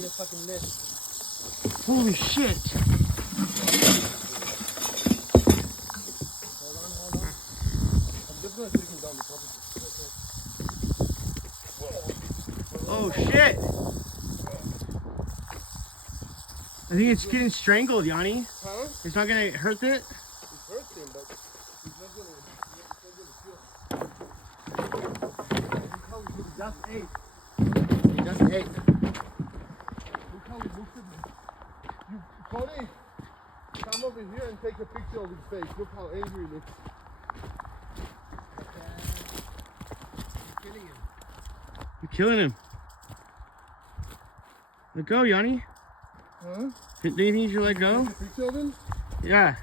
need a fucking lift. Holy shit. Hold on. I'm just gonna take him down the property. Oh shit. I think it's getting strangled, Yanni. Huh? It's not gonna hurt it? It hurts him, but he's not gonna kill. Just ate. Just ate. Look how he looks at me. You, Cody, come over here and take a picture of his face. Look how angry he looks. You're killing him. You're killing him. Let go, Yanni. Huh? Do you think you should let go? Take a picture of him? Yeah.